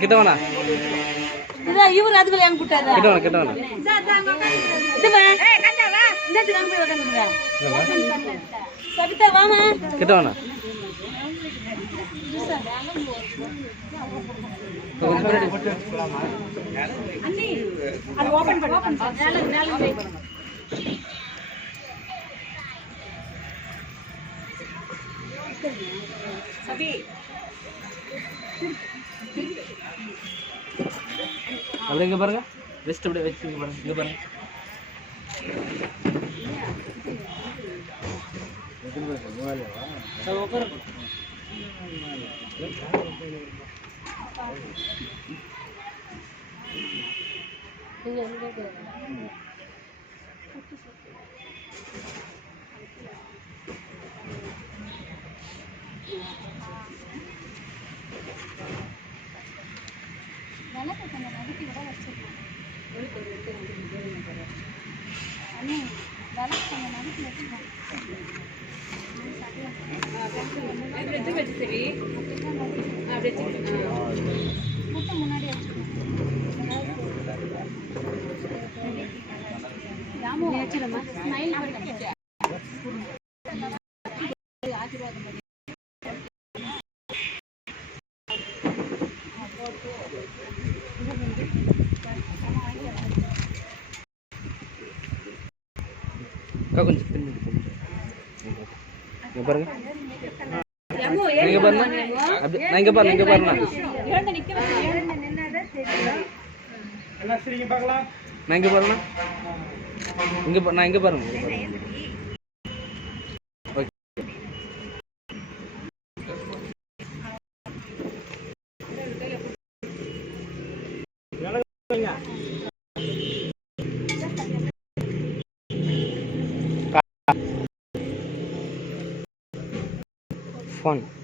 கிட்ட வேணா இவரு அதுக்குள்ள எங்க கூட்டாரு கிட்ட வேணா சபிதா வாமா கிட்ட வேணா அண்ணி அது ஓபன் பண்ணு மேல ட்ரை பண்ணு சபி அப்படியே இங்க பாருங்க வெஸ்ட் அப்படியே வெச்சு பாருங்க இங்க பாருங்க சோ ஓபன் கொஞ்சம் பாருங்க நீங்க பாருங்க நீங்க பாருங்க நீங்க பாருங்க என்ன சரிங்க பார்க்கலாம் நீங்க பாருங்க இங்க நான் இங்க பாருங்க Fun.